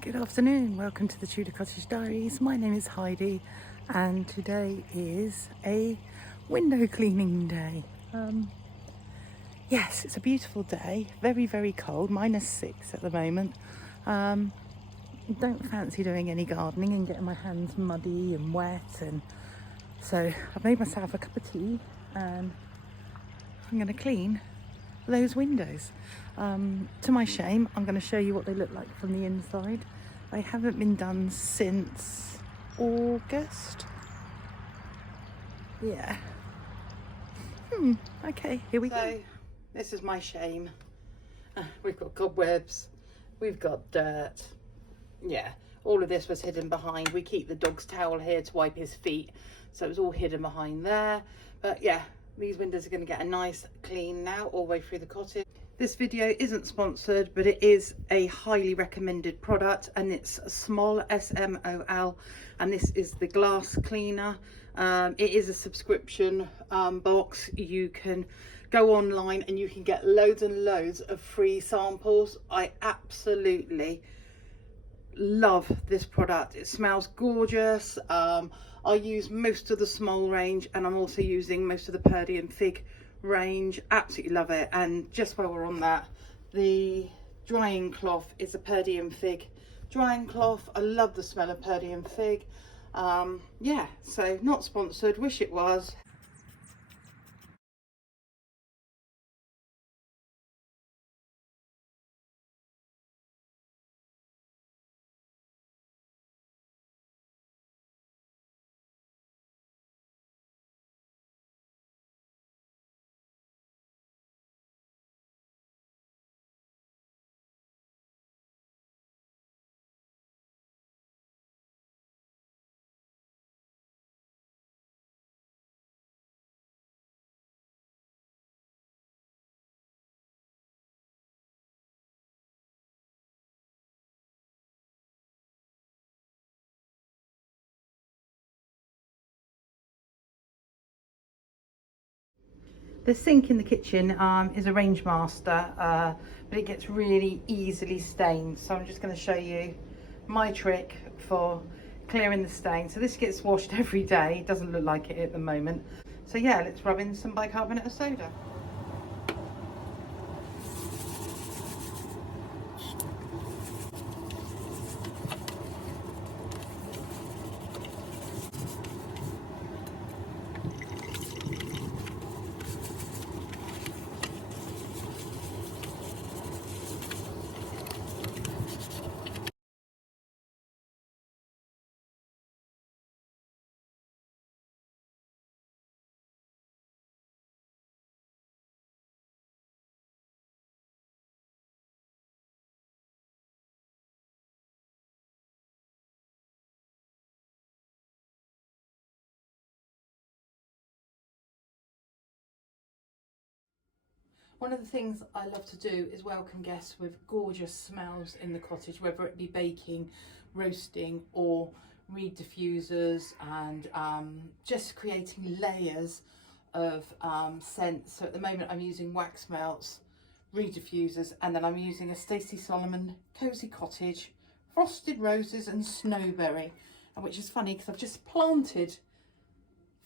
Good afternoon, welcome to the Tudor Cottage Diaries. My name is Heidi and today is a window cleaning day. Yes, it's a beautiful day, very cold, -6 at the moment. Don't fancy doing any gardening and getting my hands muddy and wet, and so I've made myself a cup of tea and I'm going to clean those windows. To my shame, I'm going to show you what they look like from the inside. They haven't been done since August. Yeah. Okay, here we go. This is my shame. We've got cobwebs, we've got dirt. Yeah, all of this was hidden behind. We keep the dog's towel here to wipe his feet, so it was all hidden behind there. But yeah, these windows are going to get a nice clean now all the way through the cottage. This video isn't sponsored, but it is a highly recommended product, and it's Smol, SMOL, and this is the glass cleaner. It is a subscription box. You can go online and you can get loads and loads of free samples. I absolutely love this product. It smells gorgeous. I use most of the Smol range, and I'm also using most of the Purdy and Fig range. Absolutely love it. And just while we're on that, the drying cloth is a Purdy and Fig drying cloth. I love the smell of Purdy and Fig. Yeah, so not sponsored, wish it was. The sink in the kitchen is a Range Master, but it gets really easily stained. So I'm just going to show you my trick for clearing the stain. So this gets washed every day. It doesn't look like it at the moment. So yeah, let's rub in some bicarbonate of soda. One of the things I love to do is welcome guests with gorgeous smells in the cottage, whether it be baking, roasting, or reed diffusers, and just creating layers of scents. So at the moment I'm using wax melts, reed diffusers, and then I'm using a Stacey Solomon Cozy Cottage, frosted roses and snowberry, which is funny because I've just planted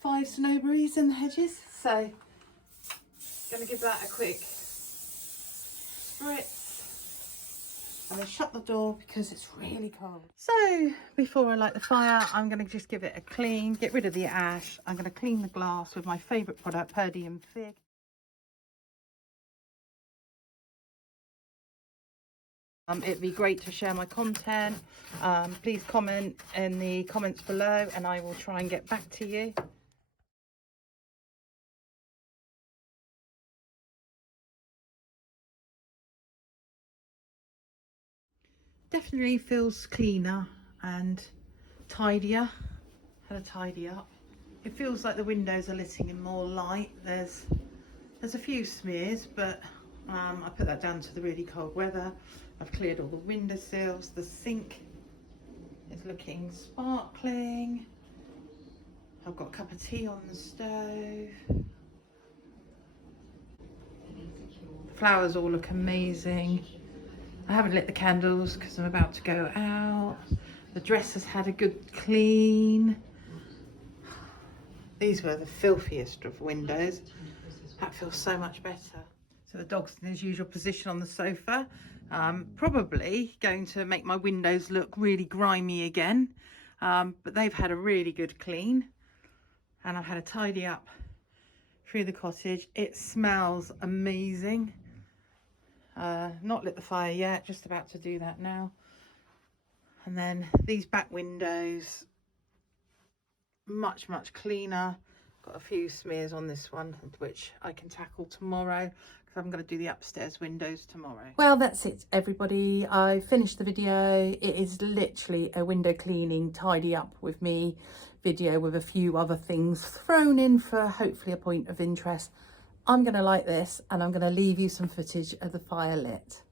5 snowberries in the hedges. So going to give that a quick spritz and then shut the door because it's really cold. So before I light the fire, I'm going to just give it a clean, get rid of the ash. I'm going to clean the glass with my favourite product, Purdy and Fig. It'd be great to share my content. Please comment in the comments below and I will try and get back to you. Definitely feels cleaner and tidier. Had a tidy up. It feels like the windows are letting in more light. There's a few smears, but I put that down to the really cold weather. I've cleared all the windowsills. The sink is looking sparkling. I've got a cup of tea on the stove. The flowers all look amazing. I haven't lit the candles because I'm about to go out. The dress has had a good clean. These were the filthiest of windows. That feels so much better. So the dog's in his usual position on the sofa. Probably going to make my windows look really grimy again. But they've had a really good clean. And I've had a tidy up through the cottage. It smells amazing. Not lit the fire yet, just about to do that now. And then these back windows, much cleaner. Got a few smears on this one, which I can tackle tomorrow because I'm going to do the upstairs windows tomorrow. Well, that's it, everybody. I finished the video. It is literally a window cleaning, tidy up with me video with a few other things thrown in for hopefully a point of interest. I'm going to like this, and I'm going to leave you some footage of the fire lit.